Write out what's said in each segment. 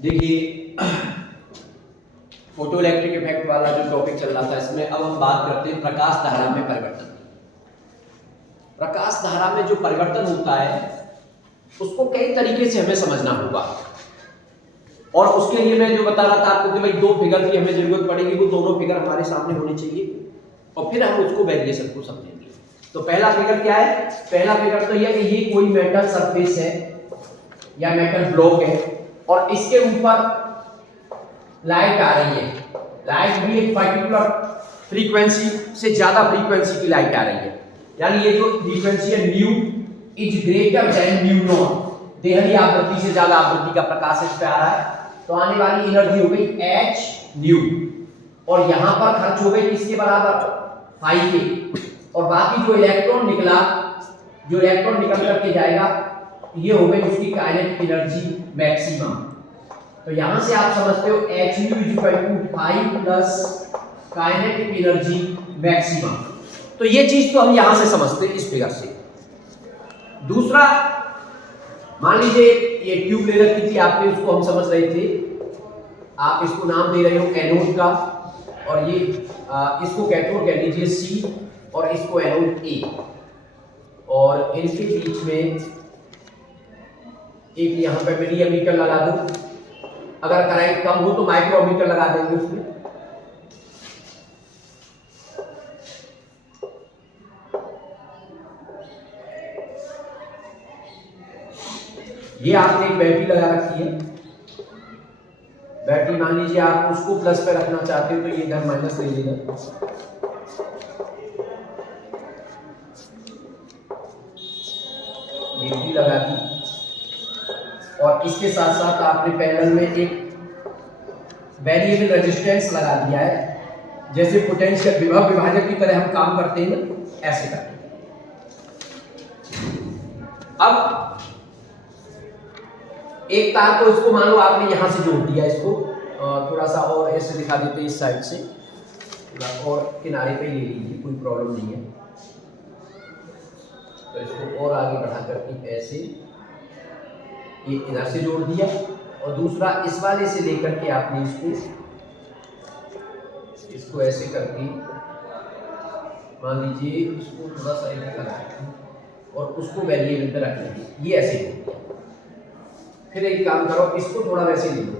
देखिए photo electric effect वाला जो टॉपिक चल रहा था, इसमें अब हम बात करते हैं प्रकाश धारा में परिवर्तन। प्रकाश धारा में जो परिवर्तन होता है उसको कई तरीके से हमें समझना होगा, और उसके लिए मैं जो बता रहा था आपको कि भाई दो फिगर की हमें जरूरत पड़ेगी, वो दोनों फिगर हमारे सामने होने चाहिए और फिर हम उसको वेरिएशन को समझेंगे। तो पहला फिगर क्या है? पहला फिगर तो यह कि ये कोई मेटल सरफेस है या मेटल ब्लॉक है और इसके ऊपर लाइट आ रही है। लाइट भी एक पर्टिकुलर फ्रीक्वेंसी से ज्यादा फ्रीक्वेंसी की लाइट आ रही है, यानी ये जो फ्रीक्वेंसी है nu is greater than nu naught, देहरी आवृत्ति से ज्यादा आवृत्ति का प्रकाश इस पे आ रहा है, तो आने वाली एनर्जी हो गई h न्यू, और यहां पर खर्च हो गई किसके बराबर? फाई के, और बाकी जो इलेक्ट्रॉन निकल करके जाएगा ये हो गई उसकी काइनेटिक एनर्जी मैक्सिमम। तो यहां से आप समझते हो h nu is equal to phi plus kinetic energy maximum. तो ये चीज तो हम यहां से समझते हैं इस फिगर से। दूसरा, मान लीजिए ये ट्यूब ले रखी थी आपने, उसको हम समझ रहे थे, आप इसको नाम दे रहे हो एनोड का, और ये इसको कैथोड कह लीजिए C और इसको एनोड A, और इनके बीच में एक यहां पे मिलीमीटर लगा दो, अगर करंट कम हो तो माइक्रोमीटर लगा देंगे उसमें। ये आपने एक बैटरी लगा रखी है, बैटरी मान लीजिए आप उसको प्लस पे रखना चाहते हो तो ये इधर माइनस ले लेगा, ये भी लगा दी, और इसके साथ साथ आपने पैरेलल में एक वेरिएबल रेजिस्टेंस लगा दिया है, जैसे पोटेंशियल विभव विभाजक की तरह हम काम करते हैं ना, ऐसे करते हैं। अब एक तार को इसको मान लो आपने यहां से जोड़ दिया, इसको थोड़ा सा और ऐसे दिखा देते हैं इस साइड से, और किनारे पे ले लीजिए, कोई प्रॉब्लम नहीं है। तो इसको और आगे बढ़ा करके ऐसे ये इधर से जोड़ दिया, और दूसरा इस वाले से लेकर के आपने इसको ऐसे करके मान लीजिए इसको थोड़ा सा इधर रखें और उसको वेरिएबल पे रख लीजिए, ये ऐसे हो गया। फिर एक काम करो, इसको थोड़ा वैसे ले लो,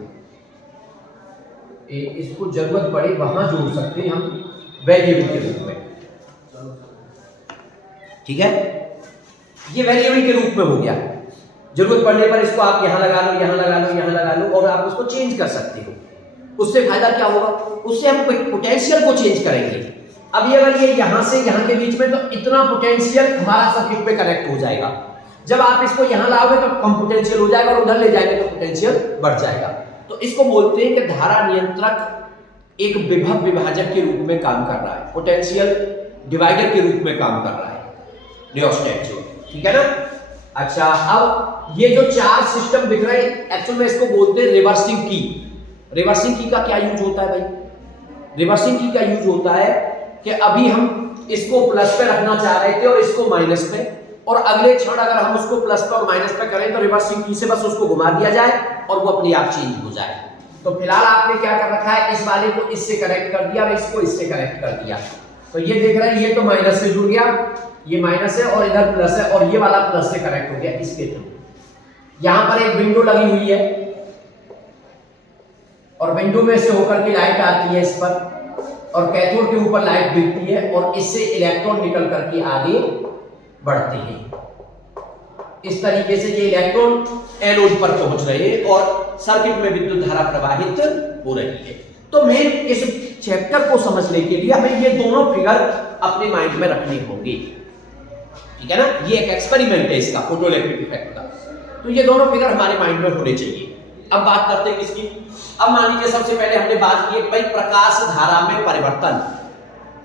इसको जरूरत पड़े वहां जोड़ सकते हैं हम वेरिएबल के रूप में, ठीक है? ये वेरिएबल के रूप में हो गया। जरूरत पड़ने पर इसको आप यहां लगा लो, यहां लगा लो, यहां लगा लो, और आप उसको चेंज कर सकते हो। उससे फायदा क्या होगा? उससे हम पोटेंशियल को चेंज करेंगे। अब ये अगर ये यहां से यहां के बीच में, तो इतना पोटेंशियल हमारा सर्किट पे कनेक्ट हो जाएगा। जब आप इसको यहां लाओगे तो कम पोटेंशियल हो जाएगा, और उधर ले जाएंगे तो पोटेंशियल बढ़ जाएगा। तो इसको बोलते हैं कि धारा नियंत्रक एक विभव विभाजक के रूप में काम कर रहा है, पोटेंशियल डिवाइडर के रूप में काम कर रहा है रियोस्टेट जो, ठीक है ना? अच्छा, अब ये जो चार सिस्टम दिख रहे हैं, एक्चुअल में इसको बोलते हैं रिवर्सिंग की। रिवर्सिंग की का क्या यूज होता है भाई? रिवर्सिंग की का यूज होता है कि अभी हम इसको प्लस पे रखना चाह रहे थे और इसको माइनस पे, और अगले क्षण अगर हम उसको प्लस पे और माइनस पे करें तो रिवर्सिंग की से बस उसको घुमा दिया जाए और वो अपने आप चेंज हो जाए। तो फिलहाल आपने क्या कर रखा है, इस वाले को इससे कनेक्ट कर दिया और इसको इससे कनेक्ट कर दिया। तो ये देख रहे हैं, ये तो माइनस से जुड़ गया, ये माइनस है और इधर प्लस है, और ये वाला प्लस से कनेक्ट हो गया इसके थ्रू। यहां पर एक विंडो लगी हुई है, और विंडो में से होकर के लाइट आती है इस पर, और कैथोड के ऊपर लाइट गिरती है, और इससे इलेक्ट्रॉन निकल करके आगे बढ़ते हैं। इस तरीके से ये इलेक्ट्रॉन एनोड पर पहुंच रहे हैं और सर्किट में विद्युत धारा प्रवाहित हो रही है। तो मेन इस चैप्टर को समझने के लिए हमें ये दोनों फिगर अपने माइंड में रखने होंगे, ठीक है ना? ये एक एक्सपेरिमेंट है इसका, फोटो इलेक्ट्रिक इफेक्ट का। तो ये दोनों फिगर हमारे माइंड में होने चाहिए। अब बात करते हैं किसकी? अब मान लीजिए सबसे पहले हमने बात की भाई प्रकाश धारा में परिवर्तन।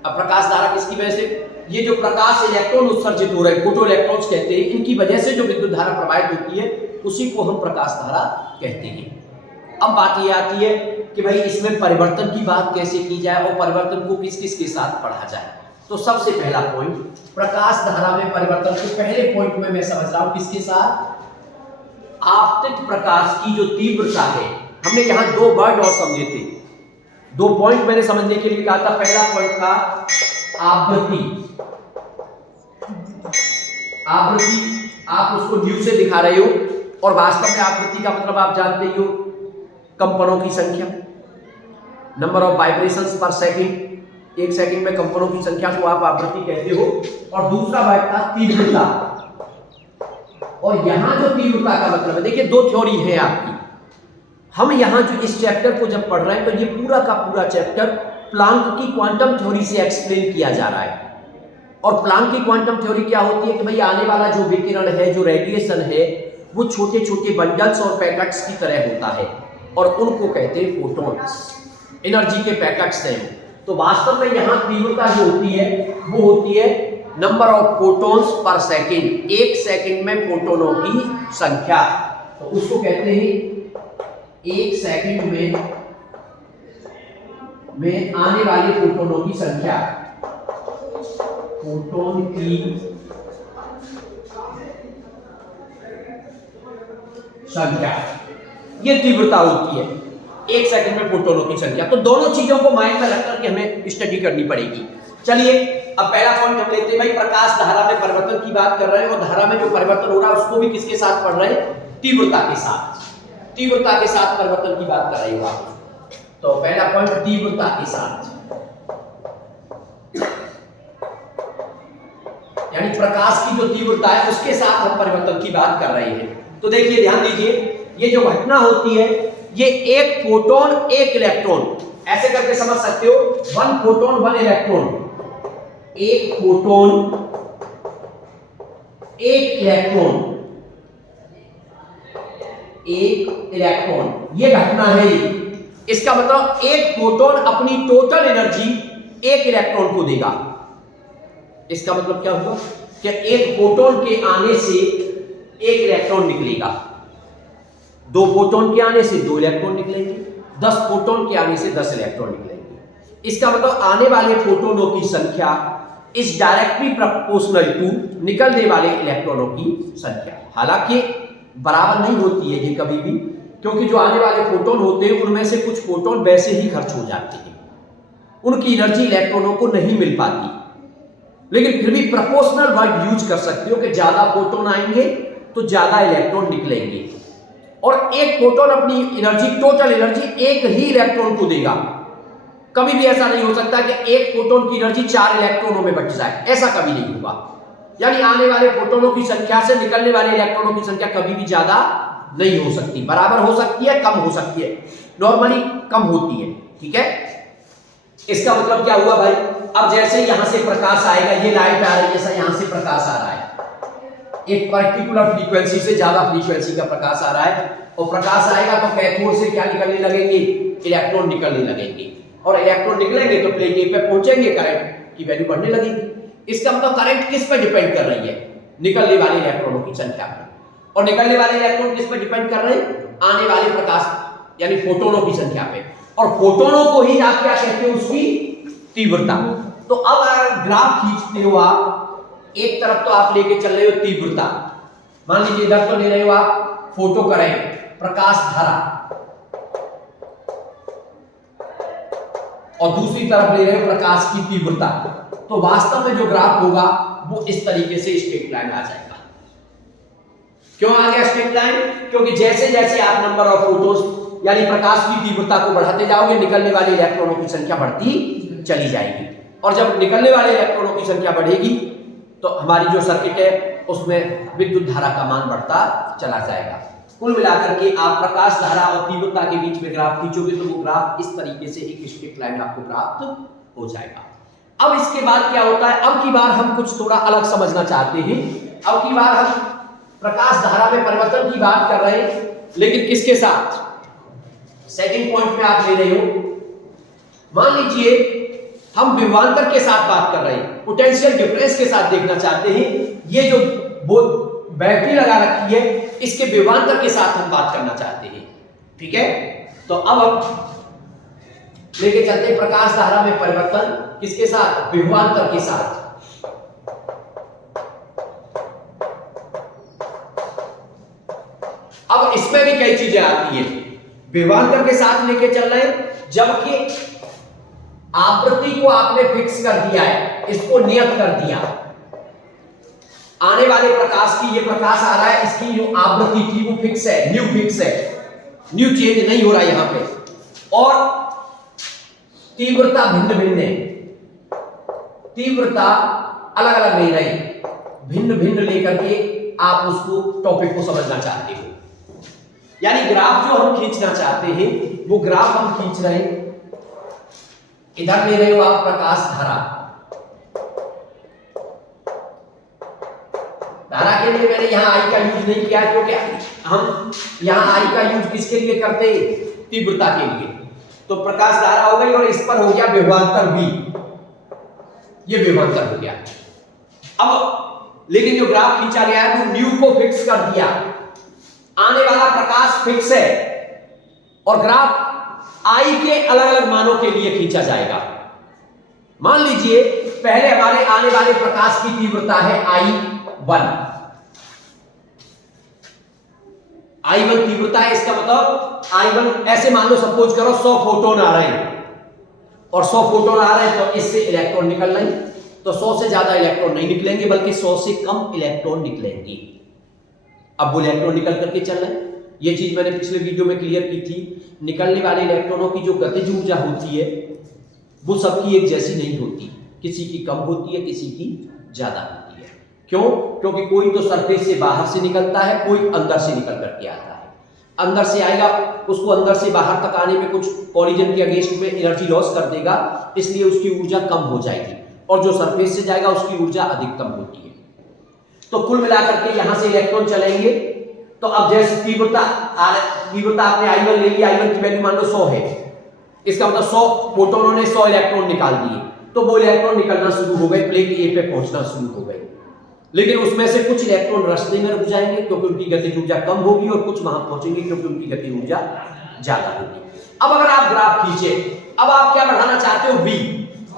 अब प्रकाश धारा किसकी वजह से? ये जो प्रकाश इलेक्ट्रॉन उत्सर्जित हो रहे हैं, फोटो इलेक्ट्रॉन्स कहते हैं, इनकी वजह से जो विद्युत धारा प्रवाहित होती है उसी को हम प्रकाश धारा कहते हैं। अब बात ये आती है कि भाई इसमें परिवर्तन की बात कैसे की जाए और परिवर्तन को किस किस के साथ पढ़ा जाए। तो सबसे पहला पॉइंट, प्रकाश धारा में परिवर्तन के पहले पॉइंट में मैं समझ रहा हूं किसके साथ? आपतित प्रकाश की जो तीव्रता है हमने यहां दो वर्ड और समझे थे, दो पॉइंट मैंने समझने के लिए कहा था। पहला पॉइंट था आवृत्ति। आवृत्ति आप उसको न्यू से दिखा रहे हो, और वास्तव में आवृत्ति का मतलब आप जानते ही हो, कंपनों की संख्या, नंबर ऑफ वाइब्रेशंस पर सेकंड। एक सेकंड में कंपनों की संख्या को आप आवृत्ति कहते हो। और दूसरा वर्ड था तीव्रता। और यहां जो तीव्रता का मतलब है, देखिए दो थ्योरी है आपकी। हम यहां जो इस चैप्टर को जब पढ़ रहे हैं तो ये पूरा का पूरा चैप्टर प्लांक की क्वांटम थ्योरी से एक्सप्लेन किया जा रहा है। और प्लांक की क्वांटम थ्योरी क्या होती है कि भाई आने वाला जो विकिरण है, जो रेडिएशन है, वो छोटे छोटे बंडल्स और पैकेट्स की तरह होता है, और उनको कहते हैं फोटॉन्स, एनर्जी के पैकेट्स हैं। तो वास्तव में यहाँ तीव्रता जो होती है वो होती है number of photons per second, एक सेकंड में फोटोनों की संख्या। तो उसको कहते हैं एक सेकंड में आने वाले फोटोनों की संख्या, फोटोन की संख्या, ये तीव्रता होती है, एक सेकंड में फोटोनों की संख्या। तो दोनों चीजों को माइंड में रखकर के हमें स्टडी करनी पड़ेगी। चलिए अब पहला पॉइंट हम लेते हैं, भाई प्रकाश धारा में परिवर्तन की बात कर रहे हैं, और धारा में जो परिवर्तन हो रहा है उसको भी किसके साथ पढ़ रहे हैं? तीव्रता के साथ। तीव्रता के साथ परिवर्तन की बात कर रहे हो आप। तो पहला पॉइंट तीव्रता के साथ, यानी प्रकाश की जो तीव्रता है उसके साथ हम परिवर्तन की बात कर रहे हैं। तो देखिए ध्यान दीजिए, ये जो घटना होती है, ये एक फोटोन एक इलेक्ट्रॉन, ऐसे करके समझ सकते हो, वन फोटोन वन इलेक्ट्रॉन, एक फोटोन एक इलेक्ट्रॉन, एक इलेक्ट्रॉन, ये घटना है। इसका मतलब एक फोटोन अपनी टोटल एनर्जी एक इलेक्ट्रॉन को देगा। इसका मतलब क्या हुआ कि एक फोटोन के आने से एक इलेक्ट्रॉन निकलेगा, दो फोटोन के आने से दो इलेक्ट्रॉन निकलेंगे, 10 फोटोन के आने से 10 इलेक्ट्रॉन निकलेंगे। इसका मतलब आने वाले फोटोनों की संख्या इज डायरेक्टली प्रोपोर्शनल टू निकलने वाले इलेक्ट्रॉनों की संख्या। हालांकि बराबर नहीं होती है ये कभी भी, क्योंकि जो आने वाले फोटोन होते हैं उनमें से कुछ फोटोन वैसे ही खर्च हो जाते हैं, उनकी एनर्जी इलेक्ट्रॉनों को नहीं मिल पाती। लेकिन फिर भी प्रोपोर्शनल वर्ड यूज कर सकते हो कि ज्यादा फोटोन आएंगे तो ज्यादा इलेक्ट्रॉन निकलेंगे, और एक फोटोन अपनी एनर्जी, टोटल एनर्जी एक ही इलेक्ट्रॉन को देगा। कभी भी ऐसा नहीं हो सकता कि एक फोटोन की एनर्जी 4 इलेक्ट्रॉनों में बच जाए, ऐसा कभी नहीं होगा। यानी आने वाले फोटोनों की संख्या से निकलने वाले इलेक्ट्रॉनों की संख्या कभी भी ज्यादा नहीं हो सकती, बराबर हो सकती है, कम हो सकती है, नॉर्मली कम होती है। ठीक है, इसका मतलब क्या हुआ भाई, अब जैसे यहां से प्रकाश आएगा, ये लाइट आ रही है, जैसा यहां से प्रकाश आ रहा है, एक पर्टिकुलर फ्रीक्वेंसी से ज्यादा फ्रीक्वेंसी का प्रकाश आ रहा है, और प्रकाश आएगा तो कैथोड से क्या निकलने लगेंगे? इलेक्ट्रॉन निकलने लगेंगे, और इलेक्ट्रॉन निकलेंगे तो प्लेन ए पे पहुंचेंगे, करंट की वैल्यू बढ़ने लगेगी। इसका मतलब करंट किस पर डिपेंड कर रही है? निकलने वाले इलेक्ट्रॉनों की संख्या पर। और निकलने वाले इलेक्ट्रॉन किस पर डिपेंड कर रहे हैं? आने वाले प्रकाश यानी फोटोनों की संख्या पे। और फोटोनों को ही आप क्या कहते हो? उसकी तीव्रता। तो अब अगर ग्राफ खींचते हो आप, एक तरफ तो आप लेके चल रहे हो तीव्रता, मान लीजिए इधर तो ले रहे हो आप फोटो करंट, प्रकाश धारा, और दूसरी तरफ ले रहे हो प्रकाश की तीव्रता। तो वास्तव में जो ग्राफ होगा वो इस तरीके से स्ट्रेट लाइन आ जाएगा। क्यों आ गया स्ट्रेट लाइन? क्योंकि जैसे जैसे आप नंबर ऑफ फोटोस यानी प्रकाश की तीव्रता को बढ़ाते जाओगे, निकलने वाले इलेक्ट्रॉनों की संख्या बढ़ती चली जाएगी, और जब निकलने वाले इलेक्ट्रॉनों की संख्या बढ़ेगी तो हमारी जो सर्किट है उसमें विद्युत धारा का मान बढ़ता चला जाएगा। कुल मिलाकर के आप प्रकाश धारा और तीव्रता के बीच में ग्राफ खींचोगे तो वो ग्राफ इस तरीके से एक स्ट्रेट लाइन आपको प्राप्त हो जाएगा। अब इसके बाद क्या होता है? अब की बार हम कुछ थोड़ा अलग समझना चाहते हैं। अब की बार हम प्रकाश धारा में परिवर्तन की बात कर रहे हैं, लेकिन किसके साथ? सेकंड पॉइंट में आप ले रहे हो, मान लीजिए हम विभवांतर के साथ बात कर रहे हैं, पोटेंशियल डिफरेंस के साथ देखना चाहते हैं। ये जो बैटरी लगा रखी है इसके विभवांतर के साथ हम बात करना चाहते हैं। ठीक है, तो अब हम लेके चलते हैं प्रकाश धारा में परिवर्तन किसके साथ? विभवांतर के साथ। अब इसमें भी कई चीजें आती हैं। विभवांतर के साथ लेके चल रहे हैं, जबकि आवृत्ति को आपने फिक्स कर दिया है, इसको नियत कर दिया। आने वाले प्रकाश की, ये प्रकाश आ रहा है, इसकी जो आवृत्ति थी वो फिक्स है, न्यू फिक्स है, न्यू चेंज नहीं हो रहा यहां पे। और तीव्रता भिन्न भिन्न है, तीव्रता अलग अलग नहीं रही, भिन्न भिन्न लेकर के आप उसको टॉपिक को समझना चाहते हो। यानी ग्राफ जो हम खींचना चाहते हैं वो ग्राफ हम खींच रहे हैं। इधर ले रहे हो आप प्रकाश धारा, धारा के लिए मैंने यहां आई का यूज नहीं किया, क्योंकि हम यहां आई का यूज किसके लिए करते हैं, तीव्रता के लिए। तो प्रकाश धारा हो गई और इस पर हो गया विभवांतर भी, ये विभवांतर हो गया। अब लेकिन जो ग्राफ खींचा गया है वो न्यू को फिक्स कर दिया, आने वाला प्रकाश फिक्स है और ग्राफ आई के अलग अलग मानों के लिए खींचा जाएगा। मान लीजिए पहले हमारे आने वाले प्रकाश की तीव्रता है I1, I1 तीव्रता है, इसका मतलब I1 ऐसे मान लो, सपोज करो 100 फोटोन आ रहे हैं और 100 फोटोन आ रहे हैं तो इससे इलेक्ट्रॉन निकल रहे हैं, तो 100 से ज्यादा इलेक्ट्रॉन नहीं निकलेंगे बल्कि 100 से कम इलेक्ट्रॉन निकलेंगे। अब वो इलेक्ट्रॉन निकल करके चल रहे हैं, ये चीज मैंने पिछले वीडियो में क्लियर की थी। निकलने वाले इलेक्ट्रॉनों की जो गतिज ऊर्जा होती है वो सबकी एक जैसी नहीं होती, किसी की कम होती है, किसी की ज्यादा होती है। क्यों? क्योंकि कोई तो सरफेस से बाहर से निकलता है, कोई अंदर से निकल करके आता है। अंदर से आएगा, उसको अंदर से बाहर तक आने में कुछ कॉलिजन के अगेंस्ट में एनर्जी लॉस कर देगा, इसलिए उसकी ऊर्जा कम हो जाएगी, और जो सरफेस से जाएगा उसकी ऊर्जा अधिकतम होती है। तो कुल मिलाकर के यहां से इलेक्ट्रॉन चलेंगे। तो अब जैसे तीव्रता आपने I1 ले लिया, I1 की वैल्यू मान लो 100 है, इसका मतलब 100 फोटोनों ने 100 इलेक्ट्रॉन निकाल दिए, तो वो इलेक्ट्रॉन निकलना शुरू हो गए, प्लेट ए पे पहुंचना शुरू हो गए। लेकिन उसमें से कुछ इलेक्ट्रॉन रास्ते में रुक जाएंगे क्योंकि उनकी गतिज ऊर्जा कम होगी, और कुछ वहां पहुंचेंगे क्योंकि उनकी गतिज ऊर्जा ज्यादा होगी। अब अगर आप ग्राफ खींचे, अब आप क्या बढ़ाना चाहते हो,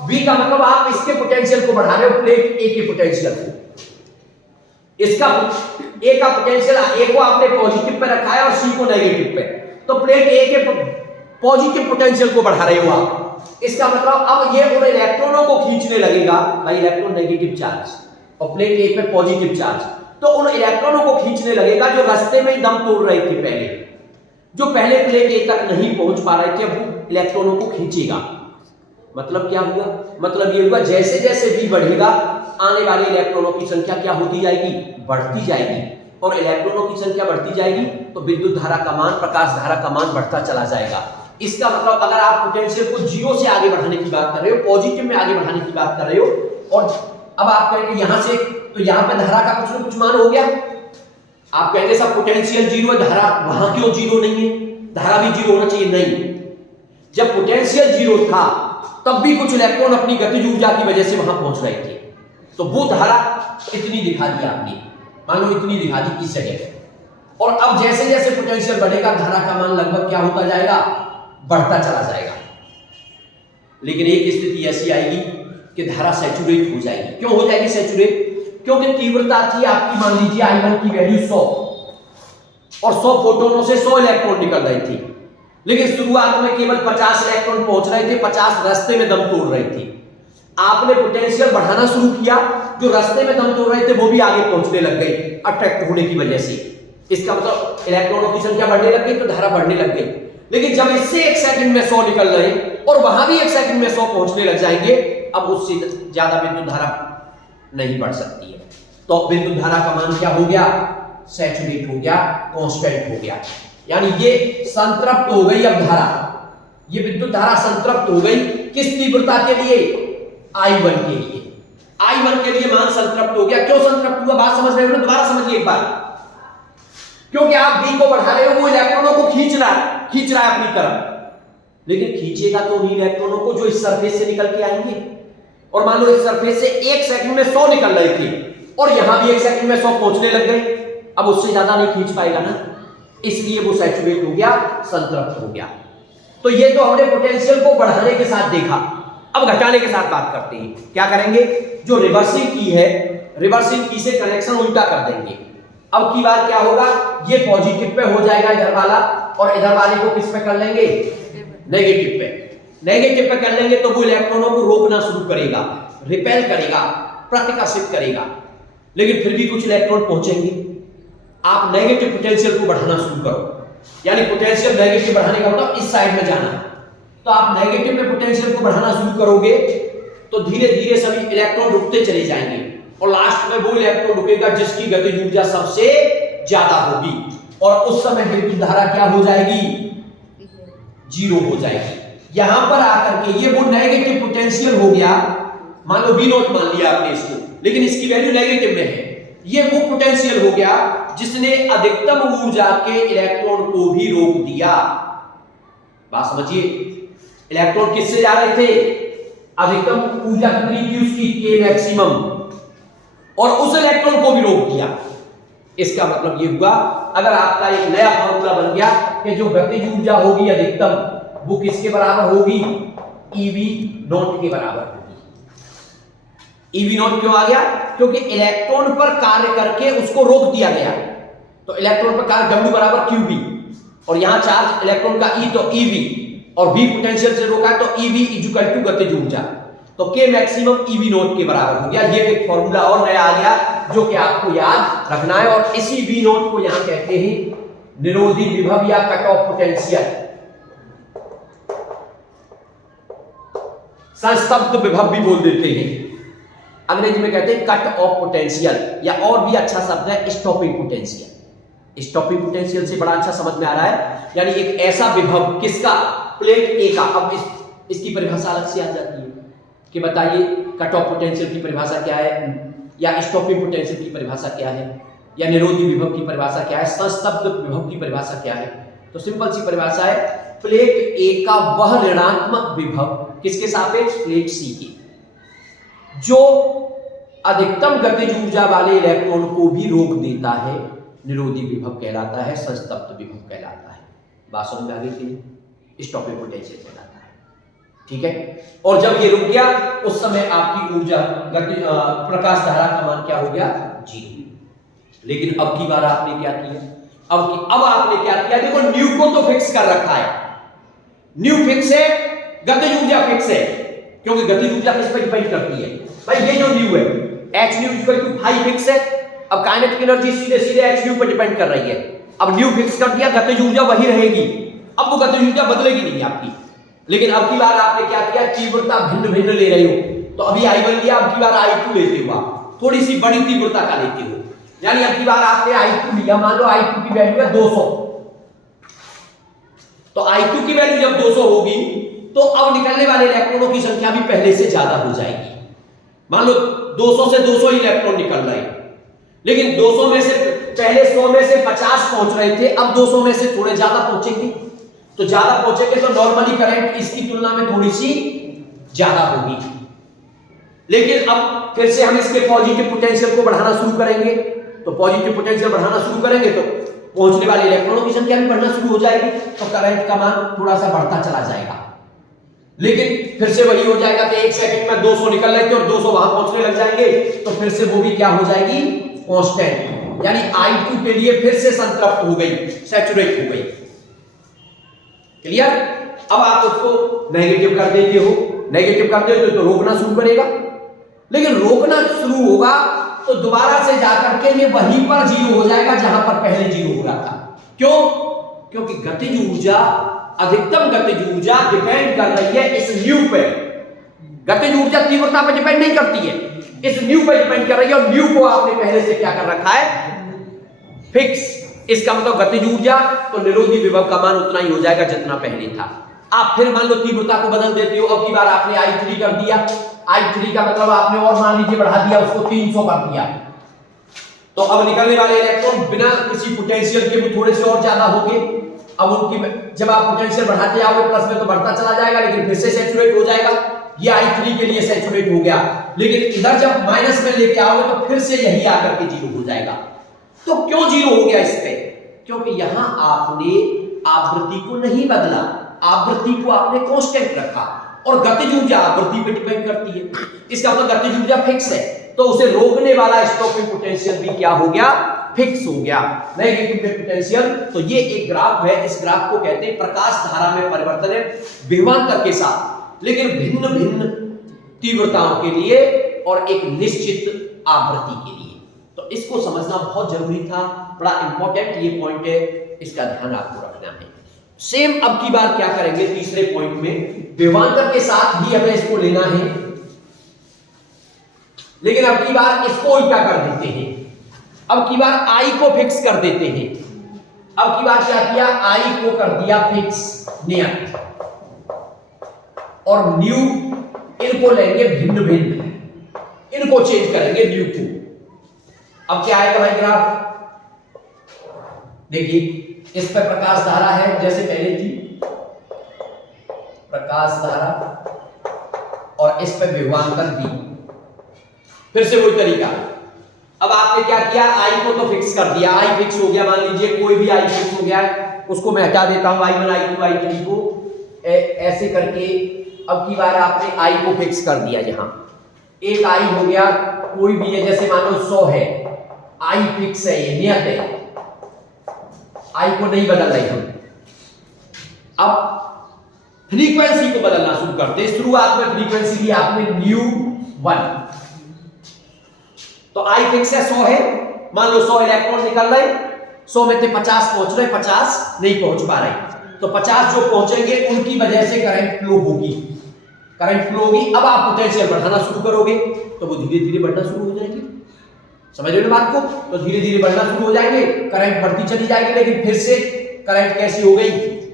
V का मतलब आप इसके पोटेंशियल को बढ़ा रहे हो, प्लेट ए के पोटेंशियल को। इसका ए का पोटेंशियल, ए को आपने पॉजिटिव पे रखा है और सी को नेगेटिव पे, तो प्लेट ए के पॉजिटिव पोटेंशियल को बढ़ा रहे हो आप। इसका मतलब अब ये उन इलेक्ट्रॉनों को खींचने लगेगा, भाई इलेक्ट्रॉन नेगेटिव चार्ज और प्लेट ए पे पॉजिटिव चार्ज, तो उन इलेक्ट्रॉनों को खींचने लगेगा जो रास्ते में ही दम तोड़ रहे थे पहले, जो पहले प्लेट ए तक नहीं पहुंच पा रहे थे, वो इलेक्ट्रॉनों को खींचेगा। मतलब क्या हुआ? मतलब ये हुआ जैसे जैसे V बढ़ेगा, आने वाले इलेक्ट्रॉनों की संख्या क्या होती जाएगी, बढ़ती जाएगी, और इलेक्ट्रॉनों की संख्या बढ़ती जाएगी तो विद्युत धारा का मान, प्रकाश धारा का मान बढ़ता चला जाएगा। इसका मतलब अगर आप पोटेंशियल को 0 से आगे बढ़ाने की बात कर रहे हो, पॉजिटिव में आगे बढ़ाने की बात कर रहे हो, और अब आप कहेंगे यहां से, तो यहां पे धारा का कुछ ना कुछ मान हो गया। आप कहेंगे सब पोटेंशियल 0 है, धारा वहां क्यों 0 नहीं है, धारा भी 0 होना चाहिए। नहीं, जब पोटेंशियल 0 था तब भी कुछ इलेक्ट्रॉन अपनी गतिज ऊर्जा की वजह से वहां पहुंच रहे थे, तो वो धारा इतनी दिखा दी आपने, मान लो इतनी दिखा दी इस जगह। और अब जैसे जैसे पोटेंशियल बढ़ेगा, धारा का मान लगभग क्या होता जाएगा, बढ़ता चला जाएगा। लेकिन एक स्थिति ऐसी आएगी कि धारा सैचुरेट हो जाएगी। क्यों हो जाएगी सैचुरेट? क्योंकि तीव्रता थी आपकी, मान लीजिए I1 की वैल्यू 100, और 100 फोटोनों से 100 इलेक्ट्रॉन निकल रही थी, लेकिन शुरुआत में केवल 50 इलेक्ट्रॉन पहुंच रहे थे, 50 रास्ते में दम तोड़ रहे थे। आपने पोटेंशियल बढ़ाना शुरू किया, जो रास्ते में दम तोड़ रहे थे वो भी आगे पहुंचने लग गए अट्रैक्ट होने की वजह से। इसका मतलब इलेक्ट्रॉनों की संख्या बढ़ने लग गई तो धारा बढ़ने लग गई। लेकिन जब इससे 1 सेकंड में 100 निकल रहे और वहां भी 1 सेकंड में 100 पहुंचने लग जाएंगे, अब उससे ज्यादा विद्युत धारा नहीं बढ़ सकती है। तो विद्युत धारा का मान क्या हो गया, सैचुरेट हो गया, कांस्टेंट हो गया, यानी ये संतृप्त हो गई। अब धारा, ये विद्युत धारा संतृप्त हो गई किस तीव्रता के लिए, I1 के लिए। I1 के लिए मान संतृप्त हो गया। क्यों संतृप्त हुआ, बात समझ रहे हो ना? दोबारा समझिए एक बार। क्योंकि आप V को बढ़ा रहे हो, वो इलेक्ट्रॉनों को खींच रहा है अपनी तरफ, लेकिन खींचेगा तो उन इलेक्ट्रॉनों को जो इस सरफेस से निकल के आएंगे। और मान लो इस सरफेस से 1 सेकंड में 100 निकल रहे थे और यहां भी 1 सेकंड में 100 पहुंचने लग गए, अब उससे ज्यादा नहीं खींच पाएगा ना, इसलिए वो सैचुरेट हो गया, संतृप्त हो गया। तो ये तो हमने पोटेंशियल को बढ़ाने के साथ देखा। अब घटाने के साथ बात करते हैं। क्या करेंगे, जो रिवर्सिंग की है, रिवर्सिंग की से कनेक्शन उल्टा कर देंगे। अब की बार क्या होगा, ये पॉजिटिव पे हो जाएगा इधर वाला, और इधर वाले को किस पे कर लेंगे, नेगेटिव पे। नेगेटिव पे कर लेंगे तो वो इलेक्ट्रॉनों को रोकना शुरू करेगा, रिपेल करेगा, प्रतिकर्षित करेगा, लेकिन फिर भी कुछ इलेक्ट्रॉन पहुंचेंगे। आप नेगेटिव पोटेंशियल को बढ़ाना शुरू करो, यानी पोटेंशियल नेगेटिव बढ़ाने का मतलब इस साइड में जाना। तो आप नेगेटिव में पोटेंशियल को बढ़ाना शुरू करोगे तो धीरे धीरे सभी इलेक्ट्रॉन रुकते चले जाएंगे और लास्ट में वो इलेक्ट्रॉन रुकेगा जिसकी गतिज ऊर्जा सबसे ज्यादा होगी, और उस समय विद्युत धारा क्या हो जाएगी, जीरो हो जाएगी। यहां पर आकर के ये वो नेगेटिव पोटेंशियल हो गया, मान लो V0 मान लिया आपने इसको, लेकिन इसकी वैल्यू नेगेटिव में है। ये वो पोटेंशियल हो गया जिसने अधिकतम ऊर्जा के इलेक्ट्रॉन को भी रोक दिया। बात समझिए, इलेक्ट्रॉन किससे जा रहे थे, अधिकतम ऊर्जा कितनी थी उसकी, K मैक्सिमम, और उस इलेक्ट्रॉन को भी रोक दिया। इसका मतलब ये हुआ, अगर आपका एक नया फॉर्मूला बन गया कि जो गतिज ऊर्जा होगी अधिकतम वो किसके बराबर होगी, EV0 के बराबर होगी। EV0 क्यों आ गया, क्योंकि इलेक्ट्रॉन पर कार्य करके उसको रोक दिया गया। तो इलेक्ट्रॉन पर कार्य W बराबर QV, और यहां चार्ज इलेक्ट्रॉन का E तो EV, और V पोटेंशियल से रोका है तो EV इक्वल टू गतिज ऊर्जा, तो K मैक्सिमम EV0 के बराबर हो गया। ये एक फॉर्मूला और नया आ गया जो कि आपको याद रखना है, और इसी V0 को यहां कहते हैं निरोधी विभव या कट ऑफ पोटेंशियल, संस्तब्ध विभव भी बोल देते हैं, अंग्रेजी में कहते हैं कट ऑफ पोटेंशियल, या और भी अच्छा शब्द है स्टॉपिंग पोटेंशियल। स्टॉपिंग पोटेंशियल से बड़ा अच्छा समझ में आ रहा है, यानी एक ऐसा विभव किसका, प्लेट ए का। अब इसकी परिभाषा अलग से आ जाती है कि बताइए कट ऑफ पोटेंशियल की परिभाषा क्या है, या स्टॉपिंग पोटेंशियल की परिभाषा क्या है, या निरोधी विभव की परिभाषा क्या है, संस्तब्ध विभव की परिभाषा क्या है। तो सिंपल सी परिभाषा है, प्लेट ए का वह ऋणात्मक विभव किसके सापेक्ष, प्लेट सी की, जो अधिकतम गतिज ऊर्जा वाले इलेक्ट्रॉन को भी रोक देता है, निरोधी विभव कहलाता है, संस्तब्ध विभव कहलाता है। बात समझ में आ गई कि नहीं, स्टॉपिंग पोटेंशियल कहलाता है, ठीक है। और जब ये रुक गया उस समय आपकी ऊर्जा प्रकाश धारा का मान क्या हो गया, जीरो। लेकिन अब की बार आपने क्या किया, अब आपने क्या किया, देखो न्यू को तो फिक्स कर रखा है, न्यू फिक्स है, गतिज ऊर्जा फिक्स है, क्योंकि गतिज ऊर्जा किस पर डिपेंड करती है भाई, ये जो न्यू है h nu equal to phi fix है। अब काइनेटिक एनर्जी सीधे सीधे h न्यू पर डिपेंड कर रही है। अब न्यू फिक्स कर दिया, गतिज ऊर्जा वही रहेगी, अब वो गतिज ऊर्जा बदलेगी नहीं आपकी। लेकिन अब की बार आपने क्या किया, तीव्रता भिन्न भिन्न ले रहे हो, तो अभी I बन गया, अब की बार I2 लेते हो, आप थोड़ी सी बड़ी तीव्रता का लेते हो, यानी अब की बार आपने I2 लिया, मान लो I2 की वैल्यू है 200, तो I2 की वैल्यू जब 200 होगी तो अब निकलने वाले इलेक्ट्रॉनों की संख्या भी पहले से ज्यादा हो जाएगी। मान लो 200 से 200 इलेक्ट्रॉन निकल रहे हैं, लेकिन 200 में से पहले 100 में से 50 पहुंच रहे थे, अब 200 में से थोड़े ज्यादा पहुंचेंगे, तो ज्यादा पहुंचेंगे तो नॉर्मली करंट इसकी तुलना में थोड़ी सी ज्यादा होगी। लेकिन अब फिर से हम इसके पॉजिटिव पोटेंशियल को बढ़ाना शुरू करेंगे, तो पॉजिटिव पोटेंशियल बढ़ाना शुरू करेंगे तो पहुंचने वाले इलेक्ट्रॉनों की संख्या भी बढ़ना शुरू हो जाएगी, तो करंट का मान थोड़ा सा बढ़ता चला जाएगा। लेकिन फिर से वही हो जाएगा कि 1 सेकंड में 200 निकल रहे थे और 200 वहां पहुंचने लग जाएंगे, तो फिर से वो भी क्या हो जाएगी, कांस्टेंट, यानी I2 के लिए फिर से संतृप्त हो गई, सैचुरेट हो गई। क्लियर। अब आप उसको नेगेटिव कर देते हो, नेगेटिव कर देते हो तो रोकना शुरू करेगा, लेकिन रोकना शुरू होगा तो दोबारा से जाकर के ये वहीं पर जीरो हो जाएगा जहां पर पहले जीरो हो रहा था। क्यों, क्योंकि गतिज ऊर्जा, अधिकतम गतिज ऊर्जा डिपेंड कर रही है इस न्यू पे। गतिज ऊर्जा तीव्रता पर डिपेंड नहीं करती है, इस न्यू पे डिपेंड कर रही है, और न्यू को आपने पहले से क्या कर रखा है, फिक्स। इसका मतलब गतिज ऊर्जा तो निरोधी विभव का मान उतना ही हो जाएगा जितना पहले था। आप फिर मान लो तीव्रता को बदल देते हो, अब की बार आपने I3 कर दिया, I3 का मतलब आपने और मान लीजिए बढ़ा दिया, उसको 300 कर दिया, तो अब निकलने वाले इलेक्ट्रॉन बिना किसी पोटेंशियल के भी थोड़े से और ज्यादा होंगे। अब उनकी जब आप पोटेंशियल बढ़ाते आओगे प्लस में तो बढ़ता चला जाएगा, लेकिन फिर से सैचुरेट हो जाएगा। ये I3 के लिए सैचुरेट हो गया, लेकिन इधर जब माइनस में लेके आओगे तो फिर से यही आकर के जीरो हो जाएगा। तो क्यों जीरो हो गया इस पे, क्योंकि यहां आपने आवृत्ति को नहीं बदला, आवृत्ति को आपने कांस्टेंट रखा, और गतिज ऊर्जा आवृत्ति पे डिपेंड करती है। इसका मतलब गतिज ऊर्जा फिक्स है, तो उसे रोकने वाला स्टॉपिंग पोटेंशियल भी क्या हो गया, फिक्स हो गया नेगेटिव में पोटेंशियल। तो ये एक ग्राफ है, इस ग्राफ को कहते हैं प्रकाश धारा में परिवर्तन है विभवांतर के साथ, लेकिन भिन्न भिन्न तीव्रताओं के लिए और एक निश्चित आवृत्ति के लिए। तो इसको समझना बहुत जरूरी था, बड़ा इंपॉर्टेंट ये पॉइंट है, इसका ध्यान आपको रखना है। सेम अब की बार क्या करेंगे तीसरे पॉइंट में, विभवांतर के साथ ही हमें इसको लेना है, लेकिन अब की बार इसको उल्टा कर देते हैं। अब की बार आई को फिक्स कर देते हैं। अब की बार क्या किया, आई को कर दिया फिक्स नियत, और न्यू इनको लेंगे भिन्न भिन्न, इनको चेंज करेंगे न्यू को। अब क्या आएगा भाई ग्राफ, देखिए इस पर प्रकाश धारा है जैसे पहले थी प्रकाश धारा, और इस पर विभवांतर भी, फिर से वही तरीका। अब आपने क्या किया, आई को तो फिक्स कर दिया, आई फिक्स हो गया, मान लीजिए कोई भी आई फिक्स हो गया है, उसको मैं हटा देता हूं, I1 I2 I3 को ऐसे करके। अब की बार आपने आई को फिक्स कर दिया, यहां एक आई हो गया, कोई भी है, जैसे मान लो 100 है, आई फिक्स है, ये नियत है, आई को नहीं बदल रहे हम। अब फ्रीक्वेंसी को बदलना शुरू करते हैं। शुरुआत में फ्रीक्वेंसी ली आपने न्यू 1, तो आई फिक्स है 100 है, मान लो 100 इलेक्ट्रॉन निकल रहे, 100 में से 50 पहुंच रहे, 50 नहीं पहुंच पा रहे, तो 50 जो पहुंचेंगे उनकी वजह से करंट फ्लो होगी, करंट फ्लो होगी। अब आप पोटेंशियल बढ़ाना शुरू करोगे तो वो धीरे धीरे बढ़ना शुरू हो जाएगी, समझ रहे हो बात को, तो धीरे धीरे बढ़ना शुरू हो जाएंगे, करंट बढ़ती चली जाएगी, लेकिन फिर से करंट कैसी हो गई,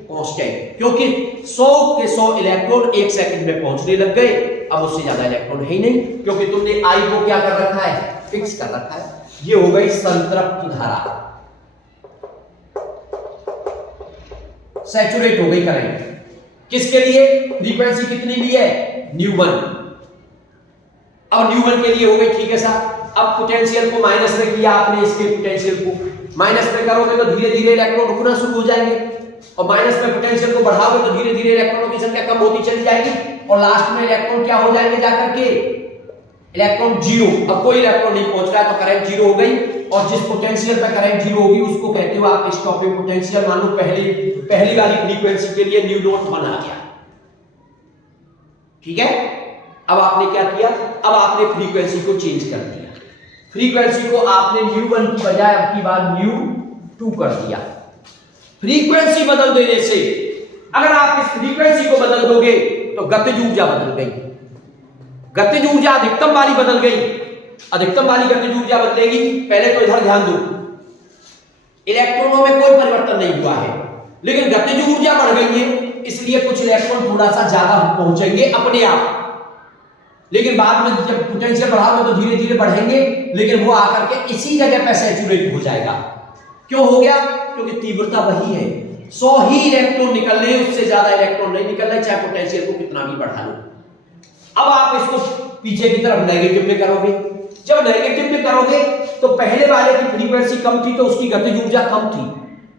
कांस्टेंट, क्योंकि 100 के 100 इलेक्ट्रॉन 1 सेकंड में पहुंचने लग गए। अब उससे ज्यादा इलेक्ट्रॉन है ही नहीं, क्योंकि तुमने आई को क्या कर रखा है, फिक्स कर रखा है। ये हो गई संतृप्त धारा, सैचुरेट हो गई करंट। किसके लिए, फ्रीक्वेंसी कितनी ली है, न्यू 1। अब न्यू 1 के लिए हो गई, ठीक है साहब। अब पोटेंशियल को माइनस में किया आपने, इसके पोटेंशियल को माइनस में करोगे तो धीरे धीरे इलेक्ट्रॉन रुकना शुरू हो जाएंगे, और माइनस में पोटेंशियल को बढ़ाओगे तो धीरे धीरे इलेक्ट्रॉनों की संख्या कम होती चली जाएगी, और लास्ट में इलेक्ट्रॉन क्या हो जाएंगे जाकर के, इलेक्ट्रॉन जीरो। अब कोई इलेक्ट्रॉन नहीं पहुंच रहा है तो करंट जीरो हो गई, और जिस पोटेंशियल पे करंट जीरो होगी उसको कहते हो आप स्टॉपिंग पोटेंशियल। मान लो पहली वाली फ्रीक्वेंसी के लिए न्यू नॉट 1 आ गया, ठीक है। अब आपने क्या किया, अब आपने फ्रीक्वेंसी को चेंज कर दिया, फ्रीक्वेंसी को आपने न्यू 1 की बजाय अब की बार न्यू 2 कर दिया। फ्रीक्वेंसी बदल देने से, अगर आप इस फ्रीक्वेंसी को बदल दोगे तो गतिज ऊर्जा बदल गई, गतिज ऊर्जा अधिकतम वाली बदल गई, अधिकतम वाली गतिज ऊर्जा बदलेगी। पहले तो इधर ध्यान दो, इलेक्ट्रॉनों में कोई परिवर्तन नहीं हुआ है, लेकिन गतिज ऊर्जा बढ़ गई है, इसलिए कुछ इलेक्ट्रॉन थोड़ा सा ज्यादा पहुंचेंगे अपने आप, लेकिन बाद में जब पोटेंशियल बढ़ाओगे तो धीरे धीरे बढ़ेंगे, लेकिन वो आकर के इसी जगह पे सैचुरेट हो जाएगा। क्यों हो गया, क्योंकि तीव्रता वही है, 100 ही इलेक्ट्रॉन निकल रहे, उससे ज्यादा इलेक्ट्रॉन नहीं निकल रहे, चाहे पोटेंशियल को कितना भी बढ़ा लो। अब आप इसको पीछे की तरफ नेगेटिव में करोगे, जब नेगेटिव में करोगे तो पहले वाले की फ्रीक्वेंसी कम थी तो उसकी गतिज ऊर्जा कम थी,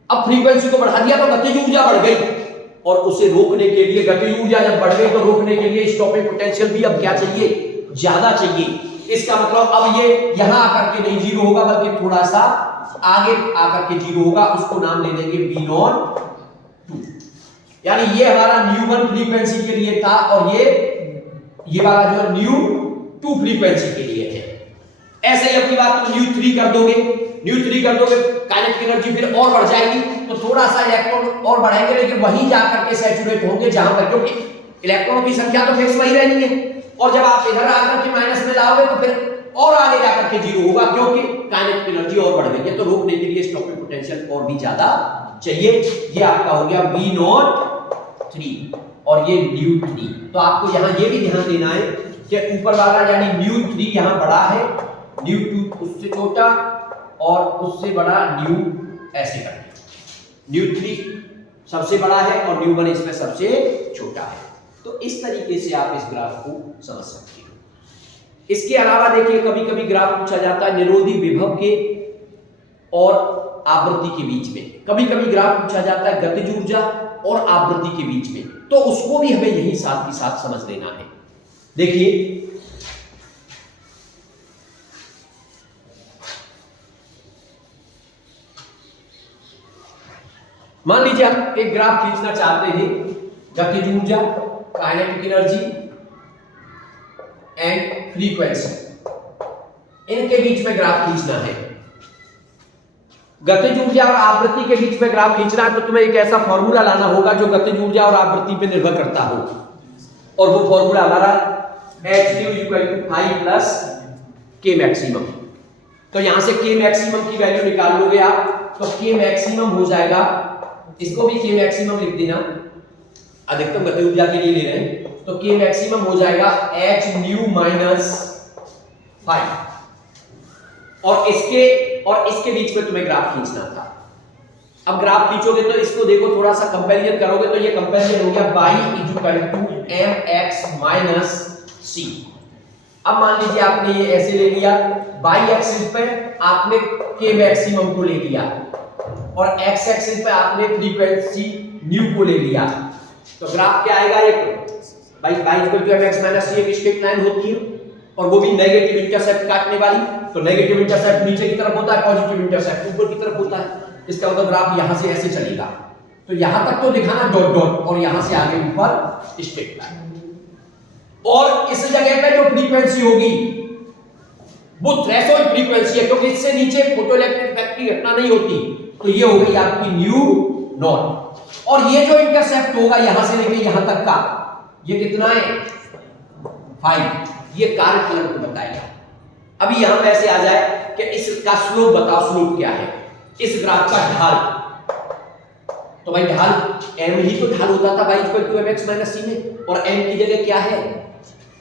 अब फ्रीक्वेंसी को बढ़ा दिया तो गतिज ऊर्जा बढ़ गई, और उसे रोकने के लिए, गतिज ऊर्जा जब बढ़ गई तो रोकने के लिए स्टॉपिंग पोटेंशियल भी अब क्या चाहिए, ज्यादा चाहिए। इसका मतलब अब ये यहां आकर के नहीं जीरो होगा, बल्कि थोड़ा सा आगे आकर के जीरो होगा, उसको नाम ले देंगे V02। यानी ये हमारा न्यू 1 फ्रीक्वेंसी के लिए था, और ये वाला जो है न्यू 2 फ्रीक्वेंसी के लिए है। ऐसे ही अब की बात तुम न्यू 3 कर दोगे, न्यू 3 कर दोगे, काइनेटिक एनर्जी फिर और बढ़ जाएगी, तो थोड़ा सा इलेक्ट्रॉन और बढ़ेंगे, लेकिन वहीं जाकर के सैचुरेट होंगे जहां पर, क्योंकि इलेक्ट्रॉनों की संख्या तो फिक्स वही रहनी है, और जब आप इधर आकर के माइनस में लाओगे तो फिर और आगे जाकर के जीरो होगा, क्योंकि काइनेटिक एनर्जी और बढ़ गई है, तो रोकने के लिए स्टॉपिंग पोटेंशियल और भी ज्यादा चाहिए। ये आपका हो गया V03 और ये न्यू 3। तो आपको यहां ये भी ध्यान देना है कि ऊपर वाला यानी न्यू 3 यहां बड़ा है, न्यू 2 उससे छोटा, और उससे बड़ा न्यू, ऐसे करके न्यू 3 सबसे बड़ा है और न्यू 1 इसमें सबसे छोटा है। तो इस तरीके से आप इस ग्राफ को समझ सकते हो। इसके अलावा देखिए कभी कभी ग्राफ पूछा जाता है निरोधी विभव के और आवृत्ति के बीच में, कभी कभी ग्राफ पूछा जाता है गतिज ऊर्जा और आवृत्ति के बीच में, तो उसको भी हमें यही साथ ही साथ समझ लेना है। देखिए मान लीजिए हम एक ग्राफ खींचना चाहते हैं, गतिज ऊर्जा, काइनेटिक एनर्जी एंड फ्रीक्वेंसी, इनके बीच में ग्राफ खींचना है। गतिज ऊर्जा और आवृत्ति के बीच में ग्राफ खींचना है तो तुम्हें एक ऐसा फॉर्मूला लाना होगा जो गतिज ऊर्जा और आवृत्ति पे निर्भर करता हो, और वो फॉर्मूला हमारा h/5 प्लस k मैक्सिमम। तो यहां से k मैक्सिमम की वैल्यू निकाल लोगे आप, तो k मैक्सिमम हो जाएगा, इसको भी k मैक्सिमम लिख देना, अधिकतम गतिज ऊर्जा के लिए ले रहे हैं, तो k मैक्सिमम हो जाएगा h μ - 5। और इसके बीच में तुम्हें ग्राफ खींचना था। अब ग्राफ खींचोगे तो इसको देखो, थोड़ा सा कंपैरिजन करोगे तो ये कंपैरिजन हो गया y mx - c। अब मान लीजिए आपने ये ऐसे ले लिया, y एक्सिस पे आपने k मैक्सिमम को ले लिया और x एक्सिस पे आपने फ्रीक्वेंसी न्यू को ले लिया, तो ग्राफ क्या आएगा? एक y mx - c एक स्ट्रेट लाइन होती है और वो भी नेगेटिव इंटरसेप्ट काटने वाली, तो नेगेटिव इंटरसेप्ट नीचे की तरफ होता है, पॉजिटिव इंटरसेप्ट ऊपर की तरफ होता है। इसका मतलब ग्राफ यहां से ऐसे चलेगा, तो यहां तक तो दिखाना डॉट डॉट और यहां से आगे ऊपर स्ट्रेट लाइन। और इस जगह पे जो फ्रीक्वेंसी होगी वो थ्रेशोल्ड फ्रीक्वेंसी है, क्योंकि इससे नीचे फोटोइलेक्ट्रिक इफेक्ट की घटना नहीं होती, तो ये हो गई आपकी न्यू नॉट। और ये जो इंटरसेप्ट होगा यहां से लेके यहां तक का, ये कितना है? 5। ये कार्य फलन को बताएगा। अभी यहां पे ऐसे आ जाए कि इसका स्लोप बताओ, स्लोप क्या है इस ग्राफ का? ढाल। तो भाई ढाल m ही तो ढाल होता था y mx - c में, और m की जगह क्या है?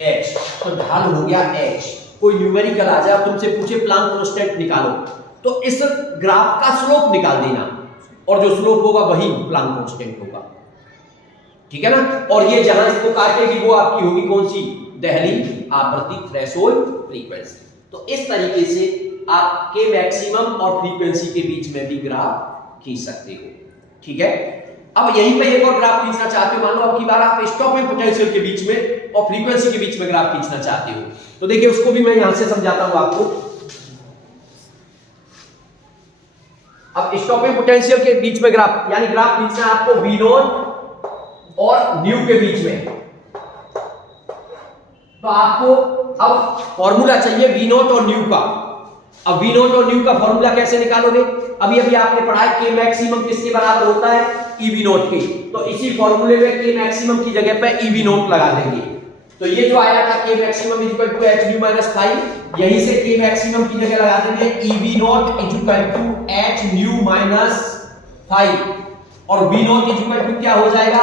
h। तो ढाल हो गया h। कोई न्यूमेरिकल आ जाए तुमसे पूछे प्लांक कांस्टेंट निकालो, तो इस ग्राफ का स्लोप निकाल देना, और जो स्लोप होगा वही प्लांक कांस्टेंट होगा, ठीक है ना। और ये जहां इसको काटेगी वो आपकी होगी कौन सी? दहली आवृत्ति, थ्रेशोल्ड फ्रीक्वेंसी। तो इस तरीके से आप के मैक्सिमम और फ्रीक्वेंसी के बीच में भी ग्राफ खींच सकते हो, ठीक है। अब यहीं पे एक और ग्राफ खींचना चाहते हो, मान लो अब की बार आप स्टॉपिंग पोटेंशियल के बीच में और फ्रीक्वेंसी के बीच में ग्राफ खींचना चाहते हो, तो देखिए उसको भी मैं यहां से समझाता हूं आपको। अब स्टॉपिंग पोटेंशियल के बीच में ग्राफ, यानी ग्राफ खींचना है आपको V0 और न्यू के बीच में, तो आपको अब फॉर्मूला चाहिए V0 और न्यू का। अब V0 और न्यू का फॉर्मूला कैसे निकालोगे? अभी आपने पढ़ा है k मैक्सिमम किसके बराबर होता है? EV0 के। तो इसी फॉर्मूले में k मैक्सिमम की जगह पे EV0 लगा देंगे, तो ये जो आया था k मैक्सिमम h - 5, यहीं से k मैक्सिमम की जगह लगा देंगे EV0 h - 5, और V0 क्या हो जाएगा?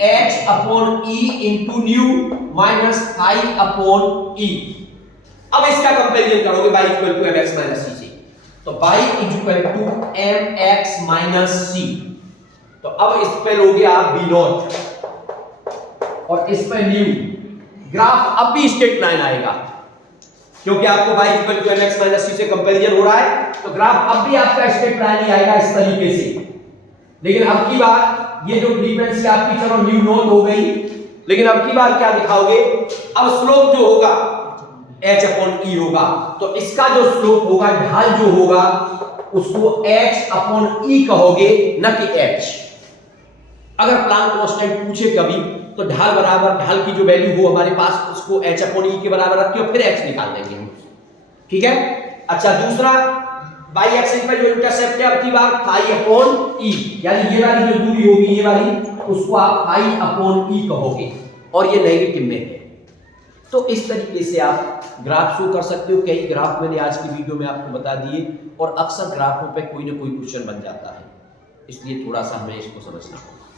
h/e into new minus 5/e। अब इसका कंपैरिजन करोगे y mx - c से, तो y mx - c। तो अब इस पे लोगे आप V0 और इस पे न्यू, ग्राफ अब भी स्ट्रेट लाइन आएगा, क्योंकि आपको y mx - c से कंपैरिजन हो रहा है, तो ग्राफ अब भी आपका स्ट्रेट लाइन ही आएगा इस तरीके से। लेकिन अब की बार ये जो फ्रीक्वेंसी आपकी चलो न्यू नॉट हो गई, लेकिन अब की बार क्या दिखाओगे? अब स्लोप जो होगा h/e होगा, तो इसका जो स्लोप होगा, ढाल जो होगा, उसको h/e कहोगे, न कि h। अगर प्लांक कांस्टेंट पूछे कभी, तो ढाल बराबर, ढाल की जो वैल्यू हो हमारे पास, उसको h/e के बराबर रखिए और फिर h निकाल देंगे हम, ठीक है। अच्छा, दूसरा y एक्सिस पे जो इंटरसेप्ट है अब की बार π/e, यानी ये वाली जो दूरी होगी, ये वाली, उसको आप π/e कहोगे, और ये नेगेटिव में है। तो इस तरीके से आप ग्राफ शो कर सकते हो। कई ग्राफ मैंने आज की वीडियो में आपको बता दिए, और अक्सर ग्राफों पे कोई ना कोई क्वेश्चन बन जाता है, इसलिए थोड़ा सा हमें इसको समझना होगा।